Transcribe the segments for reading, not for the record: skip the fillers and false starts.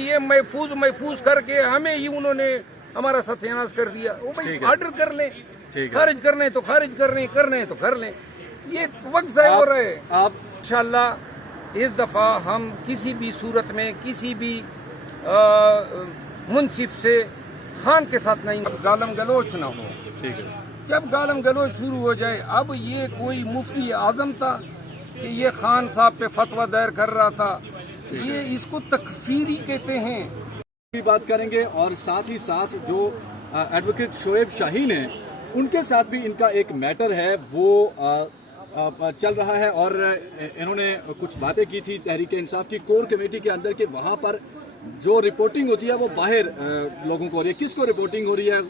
ये महफूज करके हमें ही उन्होंने हमारा सत्यानाश कर दिया। वो भाई ऑर्डर कर लें, खारिज करने तो खारिज करने तो कर लें, ये वक्त ज़ाया हो रहा है। आप इंशाअल्लाह इस दफ़ा हम किसी भी सूरत में किसी भी मुंसिफ से खान के साथ नहीं, गालम गलोच ना हो। ठीक है, जब गालम गलोच शुरू हो जाए, अब ये कोई मुफ्ती आजम था कि ये खान साहब पे फतवा दायर कर रहा था, ये इसको तकफीरी कहते हैं। भी बात करेंगे और साथ ही साथ जो एडवोकेट शोएब शाहीन है उनके साथ भी इनका एक मैटर है वो चल रहा है और इन्होंने कुछ बातें की थी तहरीक इंसाफ की कोर कमेटी के अंदर कि वहाँ पर जो रिपोर्टिंग होती है वो बाहर लोगों को हो रही है। किसको रिपोर्टिंग हो रही है,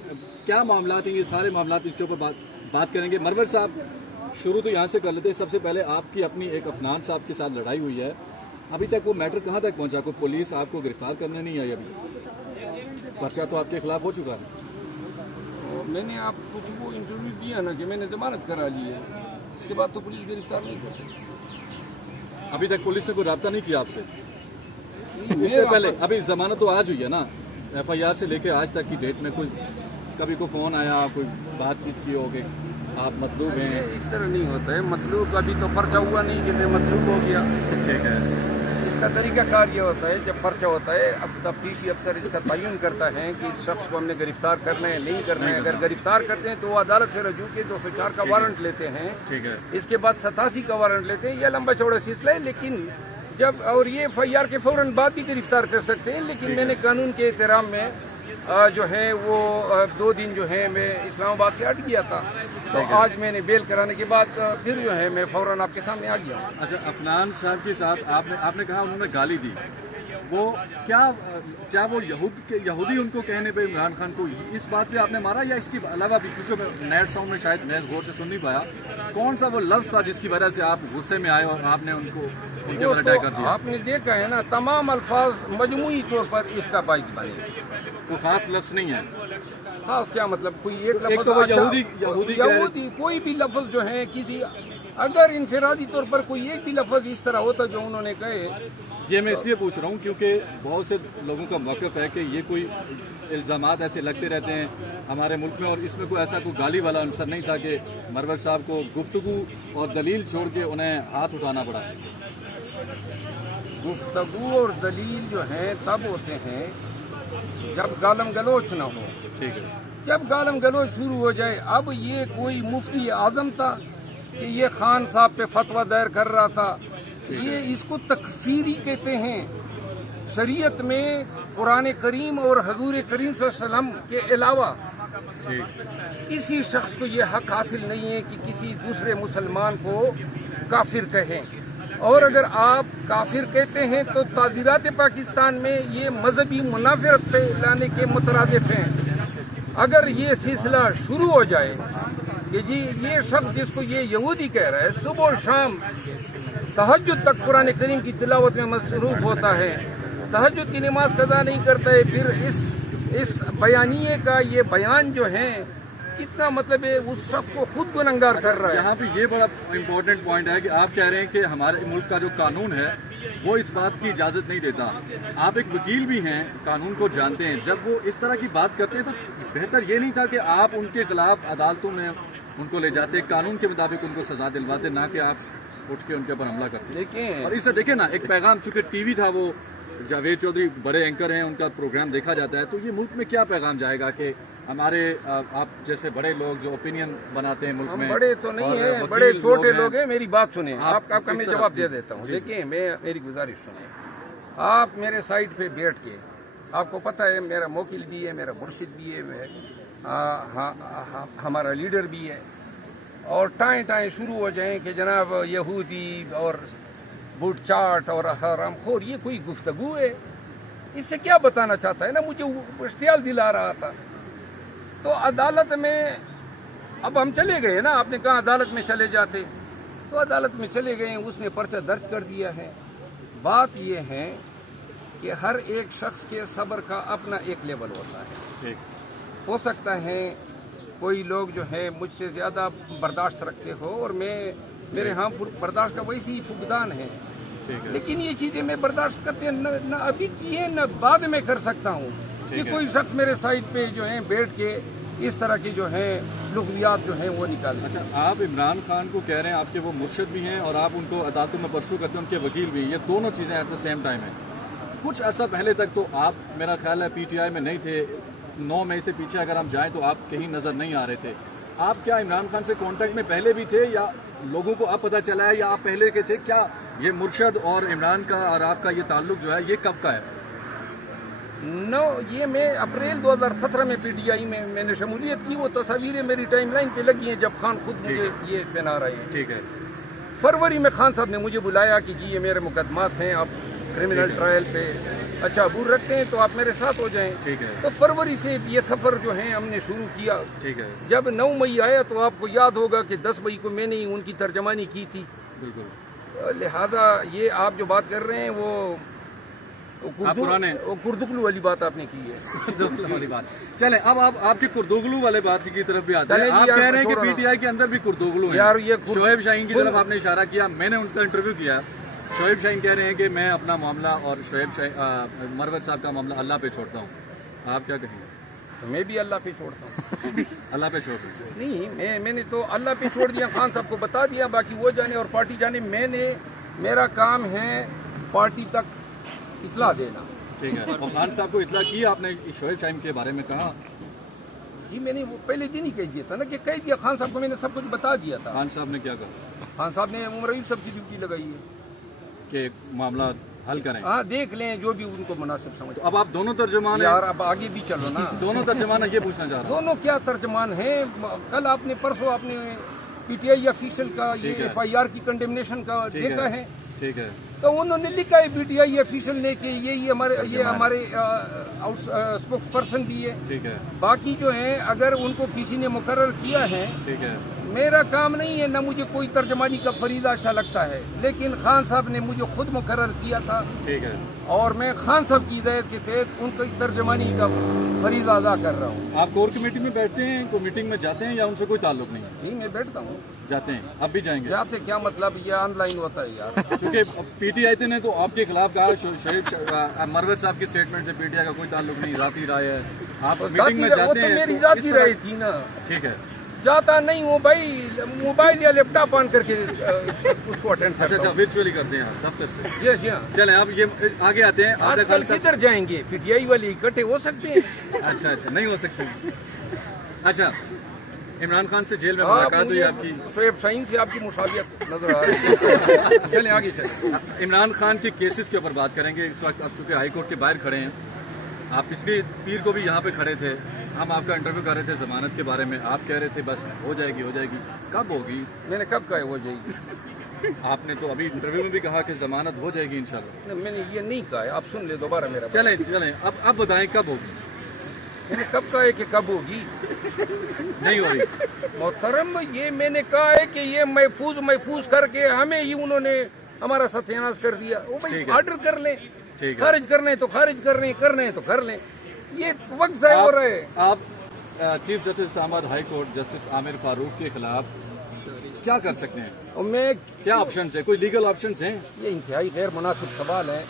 क्या मामला है, ये सारे मामला इसके ऊपर बात करेंगे। मरवर साहब, शुरू तो यहाँ से कर लेते हैं। सबसे पहले आपकी अपनी एक अफनान साहब के साथ लड़ाई हुई है, अभी तक वो मैटर कहाँ तक पहुँचा? कोई पुलिस आपको गिरफ्तार करने नहीं आई? अभी पर्चा तो आपके खिलाफ हो चुका है। मैंने आपको सुबह इंटरव्यू दिया ना कि मैंने जमानत करा ली है, इसके बाद तो पुलिस गिरफ्तार नहीं कर सकती। अभी तक पुलिस ने कोई रब्ता नहीं किया आपसे? इससे पहले अभी जमानत तो आज हुई है ना, FIR से लेके आज तक की डेट में कोई कभी कोई फोन आया, कोई बातचीत की होगी, आप मतलूब हैं? इस तरह नहीं होता है। मतलूब अभी तो पर्चा हुआ नहीं कि मैं मतलूब हो गया। ठीक है, इसका तरीका कार ये होता है, जब पर्चा होता है अब तफ्तीशी अफसर इसका तयन करता है कि इस शख्स को हमने गिरफ्तार करना है नहीं करना है। अगर गिरफ्तार करते हैं तो वो अदालत से रजू के 204 का वारंट लेते हैं। ठीक है, इसके बाद 87 का वारंट लेते हैं। यह लंबा चौड़ा सिलसिला है, लेकिन जब और ये FIR के फौरन बाद भी गिरफ्तार कर सकते हैं। लेकिन मैंने कानून के एहतराम में जो है वो 2 दिन जो है मैं इस्लामाबाद से हट गया था, तो आज मैंने बेल कराने के बाद फिर जो है मैं फौरन आपके सामने आ गया। अच्छा, अफनान साहब के साथ आपने कहा उन्होंने गाली दी, वो क्या वो यहूदी उनको कहने पे इमरान खान को इस बात पे आपने मारा या इसके अलावा भी? क्योंकि नेट साउंड में शायद मैं गौर से सुन नहीं पाया, कौन सा वो लफ्ज था जिसकी वजह से आप गुस्से में आए और आपने उनके ऊपर अटैक कर दिया? आपने देखा है ना, तमाम अल्फाज मजमूई तौर पर इसका बाइस बने। कोई खास लफ्ज नहीं है। खास क्या मतलब? कोई एक लफ्ज तो वो यहूदी कोई भी लफ्ज जो है किसी, अगर इंफरादी तौर पर कोई एक भी लफ्ज इस तरह होता जो उन्होंने कहे। ये मैं इसलिए पूछ रहा हूँ क्योंकि बहुत से लोगों का मौक़िफ़ है कि ये कोई इल्ज़ामात ऐसे लगते रहते हैं हमारे मुल्क में, और इसमें कोई ऐसा कोई गाली वाला आंसर नहीं था कि मरवर साहब को गुफ्तगू और दलील छोड़ के उन्हें हाथ उठाना पड़ा। गुफ्तगू और दलील जो हैं तब होते हैं जब गालम गलोच ना हो। ठीक है, जब गालम गलोच शुरू हो जाए, अब ये कोई मुफ्ती आजम था कि ये खान साहब पे फतवा दायर कर रहा था, ये इसको तकफीरी कहते हैं। शरीयत में कुरान करीम और हजूर करीम सल्लल्लाहु अलैहि वसल्लम के अलावा किसी शख्स को ये हक हासिल नहीं है कि किसी दूसरे मुसलमान को काफिर कहें। और अगर आप काफिर कहते हैं तो ताज़ीरात पाकिस्तान में ये मजहबी मुनाफरत पे लाने के मुतरादिफ हैं। अगर ये सिलसिला शुरू हो जाए कि जी ये शख्स जिसको ये यहूदी कह रहा है सुबह और शाम तहज्जुद तक कुरान करीम की तिलावत में मसरूफ होता है, तहज्जुद की नमाज कज़ा नहीं करता है, फिर इस बयानिए का ये बयान जो है कितना मतलब है उस शख्स को खुद गुनहगार कर रहा है। यहाँ पे ये बड़ा इम्पोर्टेंट पॉइंट है कि आप कह रहे हैं कि हमारे मुल्क का जो कानून है वो इस बात की इजाज़त नहीं देता। आप एक वकील भी हैं, कानून को जानते हैं, जब वो इस तरह की बात करते हैं तो बेहतर ये नहीं था कि आप उनके खिलाफ अदालतों में उनको ले जाते, कानून के मुताबिक उनको सजा दिलवाते, ना कि आप उठ के उनके ऊपर हमला करते। देखें और इससे देखें ना, एक पैगाम, चूंकि टीवी था, वो जावेद चौधरी बड़े एंकर हैं, उनका प्रोग्राम देखा जाता है, तो ये मुल्क में क्या पैगाम जाएगा कि हमारे आप जैसे बड़े लोग जो ओपिनियन बनाते हैं मुल्क में, बड़े तो नहीं है, बड़े छोटे लोग हैं। मेरी बात सुने, आपका मैं जवाब दे देता हूँ। देखिए, मेरी गुजारिश सुने, आप मेरे साइड पे बैठ के, आपको पता है मेरा मोकिल भी है, मेरा मुर्शिद भी है, हमारा लीडर भी है, और टाएं शुरू हो जाएं कि जनाब यहूदी और बूट चाट और हरामखोर, ये कोई गुफ्तगू है? इससे क्या बताना चाहता है ना, मुझे इश्तियाल दिला रहा था। तो अदालत में अब हम चले गए ना, आपने कहा अदालत में चले जाते, तो अदालत में चले गए, उसने पर्चा दर्ज कर दिया है। बात ये है कि हर एक शख्स के सब्र का अपना एक लेवल होता है। हो सकता है कोई लोग जो है मुझसे ज़्यादा बर्दाश्त रखते हो, और मेरे यहाँ बर्दाश्त का वैसे ही फुकदान है। لیکن یہ چیزیں میں برداشت کرتے ہیں نہ ابھی کیے نہ بعد میں کر سکتا ہوں کہ کوئی شخص میرے سائٹ پہ جو ہیں بیٹھ کے اس طرح کی جو ہیں لغویات جو ہیں وہ نکالیں. اچھا، آپ عمران خان کو کہہ رہے ہیں آپ کے وہ مرشد بھی ہیں اور آپ ان کو عدالتوں میں پرسو کرتے ہیں، ان کے وکیل بھی ہیں، یہ دونوں چیزیں ایٹ دا سیم ٹائم ہیں. کچھ عرصہ پہلے تک تو آپ میرا خیال ہے پی ٹی آئی میں نہیں تھے. 9 مئی سے پیچھے اگر ہم جائیں تو آپ کہیں نظر نہیں آ رہے تھے. آپ کیا عمران خان سے کانٹیکٹ میں پہلے بھی تھے یا لوگوں کو اب پتہ چلا ہے یا آپ پہلے کے تھے؟ کیا یہ مرشد اور عمران کا اور آپ کا یہ تعلق جو ہے یہ کب کا ہے؟ یہ میں اپریل 2017 میں پی ٹی آئی میں نے شمولیت کی. وہ تصاویریں میری ٹائم لائن پہ لگی ہیں جب خان خود مجھے یہ بنا رہے ہیں. ٹھیک ہے. فروری میں خان صاحب نے مجھے بلایا کہ جی یہ میرے مقدمات ہیں، آپ کرمنل ٹرائل پہ اچھا عبور رکھتے ہیں تو آپ میرے ساتھ ہو جائیں. ٹھیک ہے. تو فروری سے یہ سفر جو ہے ہم نے شروع کیا. ٹھیک ہے. جب 9 مئی آیا تو آپ کو یاد ہوگا کہ 10 مئی کو میں نے ان کی ترجمانی کی تھی. بالکل. لہذا یہ آپ جو بات کر رہے ہیں وہ کردغلو والی بات آپ نے کی ہے. کردغلو والی بات. چلیں اب آپ کی کردغلو والے بات کی طرف بھی آتے ہیں. آپ کہہ رہے ہیں کہ پی ٹی آئی کے اندر بھی کردغلو ہیں. شعیب شاہین کی طرف آپ نے اشارہ کیا. میں نے ان کا انٹرویو کیا. شعیب شاہین کہہ رہے ہیں کہ میں اپنا معاملہ اور مروت صاحب کا معاملہ اللہ پہ چھوڑتا ہوں. آپ کیا کہیں گے؟ میں بھی اللہ پہ چھوڑتا ہوں. اللہ پہ چھوڑ دیں؟ نہیں، میں نے تو اللہ پہ چھوڑ دیا. خان صاحب کو بتا دیا، باقی وہ جانے اور پارٹی جانے. میرا کام ہے پارٹی تک اطلاع دینا. ٹھیک ہے. اور خان صاحب کو اطلاع کی آپ نے شعیب شاہین کے بارے میں کہا؟ جی میں نے وہ پہلے دن ہی کہہ دیا تھا نا کہ کہہ دیا. خان صاحب کو میں نے سب کچھ بتا دیا تھا. خان صاحب نے کیا کہا؟ خان صاحب نے عمر رئیس صاحب کی ڈیوٹی لگائی ہے کہ معاملہ حل کریں. ہاں دیکھ لیں جو بھی ان کو مناسب سمجھ. اب آپ دونوں ترجمان ہیں یار، اب آگے بھی چلو نا. دونوں ترجمان ہیں، یہ پوچھنا چاہ رہا ہوں. دونوں کیا ترجمان ہیں؟ کل پرسوں آپ نے پی ٹی آئی آفیشل کا یہ ایف آئی آر کی کنڈیمنیشن کا دیکھا ہے. ٹھیک ہے. تو انہوں نے لکھا ہے پی ٹی آئی آفیشل نے کہ یہ ہمارے اسپوکس پرسن بھی ہے. ٹھیک ہے. باقی جو ہیں اگر ان کو کسی نے مقرر کیا ہے، ٹھیک ہے، میرا کام نہیں ہے. نہ مجھے کوئی ترجمانی کا فریضہ اچھا لگتا ہے، لیکن خان صاحب نے مجھے خود مقرر کیا تھا. ٹھیک ہے. اور میں خان صاحب کی ہدایت کے تحت ان کی ترجمانی کا فریضہ ادا کر رہا ہوں. آپ کور کمیٹی میں بیٹھتے ہیں، کوئی میٹنگ میں جاتے ہیں یا ان سے کوئی تعلق نہیں؟ نہیں، میں بیٹھتا ہوں. جاتے ہیں. اب بھی جائیں گے؟ جاتے کیا مطلب؟ یہ آن لائن ہوتا ہے یار. چونکہ پی ٹی آئی نے تو آپ کے خلاف کہا. مروت صاحب کی اسٹیٹمنٹ سے پی ٹی آئی کا کوئی تعلق نہیں، ذاتی رائے ہے. آپ میٹنگ میں جاتے ہیں؟ میری ذاتی رائے تھی نا. ٹھیک ہے. جاتا نہیں ہوں بھائی، موبائل یا لیپ ٹاپ آن کر کے اس کو اٹینڈ کرتا ہوں. اچھا، ورچولی کرتے ہیں آپ دفتر سے؟ جی ہاں. چلیں اب یہ آگے آتے ہیں. آج کل کدھر جائیں گے؟ پی ٹی آئی والے اکٹھے ہو سکتے ہیں؟ اچھا، نہیں ہو سکتے. اچھا، عمران خان سے جیل میں ملاقات ہوئی آپ کی؟ شعیب شاہین سے آپ کی مشابہت نظر آ رہی ہے. چلیں آگے چلیں. عمران خان کے کیسز کے اوپر بات کریں گے. اس وقت آپ چونکہ ہائی کورٹ کے باہر کھڑے ہیں، آپ پچھلی پیر کو بھی یہاں پہ کھڑے تھے. ہم آپ کا انٹرویو کر رہے تھے ضمانت کے بارے میں. آپ کہہ رہے تھے بس ہو جائے گی. کب ہوگی؟ میں نے کب کہا ہے ہو جائے گی؟ آپ نے تو ابھی انٹرویو میں بھی کہا کہ ضمانت ہو جائے گی انشاءاللہ. میں نے یہ نہیں کہا ہے، آپ سن لیں دوبارہ میرا. چلیں اب بتائیں کب ہوگی. میں نے کب کہا ہے کہ کب ہوگی؟ نہیں ہو رہی محترم. یہ میں نے کہا ہے کہ یہ محفوظ کر کے ہمیں ہی انہوں نے ہمارا ستیاناش کر دیا. وہ بھائی آرڈر کر لیں، خارج کرنے تو خارج کرنے تو کر لیں. یہ وقت ضائع ہو رہا ہے. آپ چیف جسٹس اسلام آباد ہائی کورٹ جسٹس عامر فاروق کے خلاف کیا کر سکتے ہیں؟ اور میں کیا آپشنز ہیں؟ کوئی لیگل آپشنز ہیں؟ یہ انتہائی غیر مناسب سوال ہے.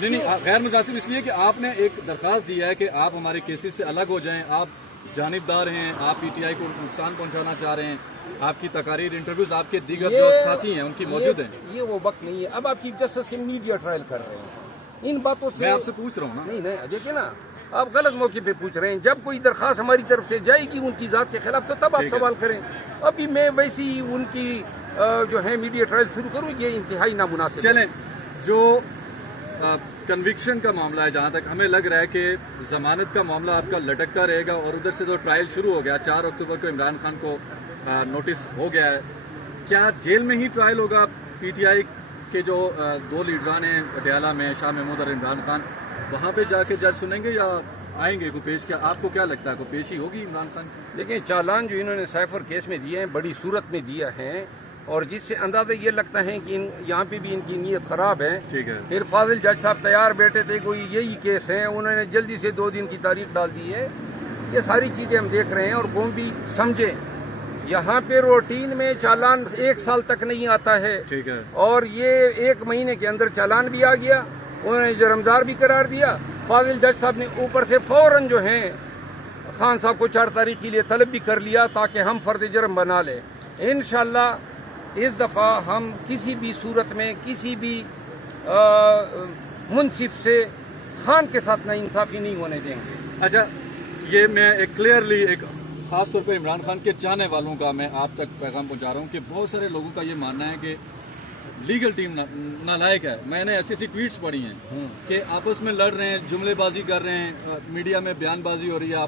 نہیں، غیر مناسب اس لیے کہ آپ نے ایک درخواست دی ہے کہ آپ ہمارے کیسز سے الگ ہو جائیں. آپ جانبدار ہیں، آپ پی ٹی آئی کو نقصان پہنچانا چاہ رہے ہیں. آپ کی تقاریر، انٹرویوز آپ کے دیگر جو ساتھی ہیں ان کی موجود ہیں. یہ وہ وقت نہیں ہے. اب آپ چیف جسٹس کے میڈیا ٹرائل کر رہے ہیں. ان باتوں سے میں آپ سے پوچھ رہا ہوں نا. نہیں دیکھیں نا، آپ غلط موقع پہ پوچھ رہے ہیں. جب کوئی درخواست ہماری طرف سے جائے گی ان کی ذات کے خلاف تو تب آپ سوال کریں. ابھی میں ویسی ان کی جو ہے میڈیا ٹرائل شروع کروں، یہ انتہائی نامناسب. چلیں، جو کنوکشن کا معاملہ ہے، جہاں تک ہمیں لگ رہا ہے کہ ضمانت کا معاملہ آپ کا لٹکتا رہے گا اور ادھر سے تو ٹرائل شروع ہو گیا. 4 اکتوبر کو عمران خان کو نوٹس ہو گیا ہے. کیا جیل میں ہی ٹرائل ہوگا؟ پی ٹی آئی کے جو 2 لیڈران ہیں پٹیالہ میں، شاہ محمود اور عمران خان، وہاں پہ جا کے جج سنیں گے یا آئیں گے کوئی پیش؟ کیا آپ کو کیا لگتا ہے کوئی پیشی ہوگی عمران خان؟ دیکھیں، چالان جو انہوں نے سائفر کیس میں دیے ہیں بڑی صورت میں دیا ہے، اور جس سے اندازہ یہ لگتا ہے کہ یہاں پہ بھی ان کی نیت خراب ہے. ٹھیک ہے. پھر فاضل جج صاحب تیار بیٹھے تھے کوئی یہی کیس ہے، انہوں نے جلدی سے 2 دن کی تاریخ ڈال دی ہے. یہ ساری چیزیں ہم دیکھ رہے ہیں اور قوم بھی سمجھے यहाँ पे रूटीन में चालान 1 साल तक नहीं आता है, ठीक है। और ये 1 महीने के अंदर चालान भी आ गया, उन्होंने जुर्मदार भी करार दिया। फाजिल जज साहब ने ऊपर से फौरन जो है खान साहब को 4 तारीख के लिए तलब भी कर लिया ताकि हम फर्द जुर्म बना लें। इंशाल्लाह इस दफ़ा हम किसी भी सूरत में किसी भी मुंसिफ से खान के साथ नाइंसाफ़ी नहीं होने देंगे। अच्छा, ये मैं एक क्लियरली एक खास तौर पे इमरान खान के चाहने वालों का मैं आप तक पैगाम पहुंचा रहा हूं कि बहुत सारे लोगों का ये मानना है कि लीगल टीम नालायक है। मैंने ऐसी ऐसी ट्वीट्स पढ़ी हैं कि आपस में लड़ रहे हैं, जुमलेबाजी कर रहे हैं, मीडिया में बयानबाजी हो रही है,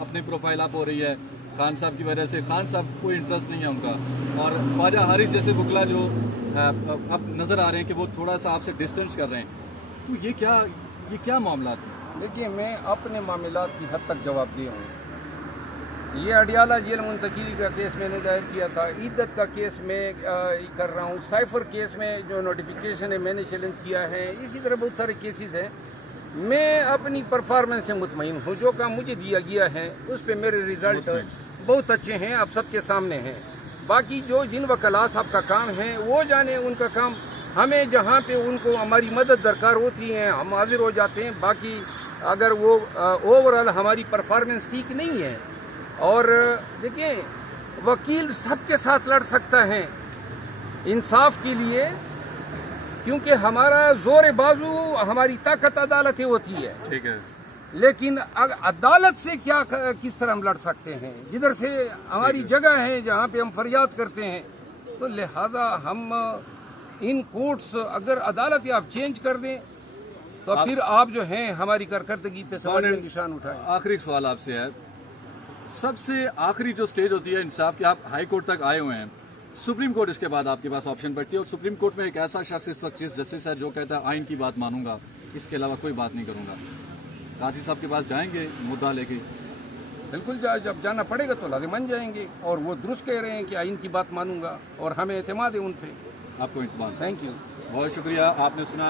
अपनी प्रोफाइल अप हो रही है खान साहब की वजह से। खान साहब कोई इंटरेस्ट नहीं है उनका, और ख्वाजा हारिस जैसे बुकला जो अब नजर आ रहे हैं कि वो थोड़ा सा आपसे डिस्टेंस कर रहे हैं। तो ये क्या मामला था? देखिए, मैं अपने मामलात की हद तक जवाब दिया हूँ। ये अडियाला जेल मुंतकिली का केस मैंने दायर किया था, इद्दत का केस मैं कर रहा हूँ, साइफर केस में जो नोटिफिकेशन है मैंने चैलेंज किया है, इसी तरह बहुत सारे केसेस हैं। मैं अपनी परफॉर्मेंस से मुतमईन हूँ, जो काम मुझे दिया गया है उस पे मेरे रिजल्ट बहुत अच्छे हैं, आप सबके सामने हैं। बाकी जो जिन वकला साहब का काम है वो जाने उनका काम, हमें जहाँ पे उनको हमारी मदद दरकार होती है हम हाजिर हो जाते हैं। बाकी अगर वो ओवरऑल हमारी परफॉर्मेंस ठीक नहीं है, और देखिए वकील सबके साथ लड़ सकता है इंसाफ के लिए, क्योंकि हमारा जोर बाजू हमारी ताकत अदालत ही होती है, ठीक है। लेकिन अदालत से क्या किस तरह हम लड़ सकते हैं, जिधर से हमारी जगह है जहाँ पे हम फरियाद करते हैं। तो लिहाजा हम इन कोर्ट्स, अगर अदालत आप चेंज कर दें तो फिर आप जो हैं हमारी कारकर्दगी पे सवाल निशान उठाएं। आखिरी सवाल आपसे है, सबसे आखिरी जो स्टेज होती है इंसाफ की, आप हाई कोर्ट तक आए हुए हैं, सुप्रीम कोर्ट इसके बाद आपके पास ऑप्शन बचती है, और सुप्रीम कोर्ट में एक ऐसा शख्स इस वक्त चीफ जस्टिस है जो कहता है आइन की बात मानूंगा, इसके अलावा कोई बात नहीं करूंगा। काजी साहब के पास जाएंगे मुद्दा लेके? बिल्कुल जब जाना पड़ेगा तो लाजिमन जाएंगे, और वो दुरुस्त कह रहे हैं कि आइन की बात मानूंगा, और हमें एतमाद है उन पे। आपको इत्मीनान। थैंक यू, बहुत शुक्रिया। आपने सुना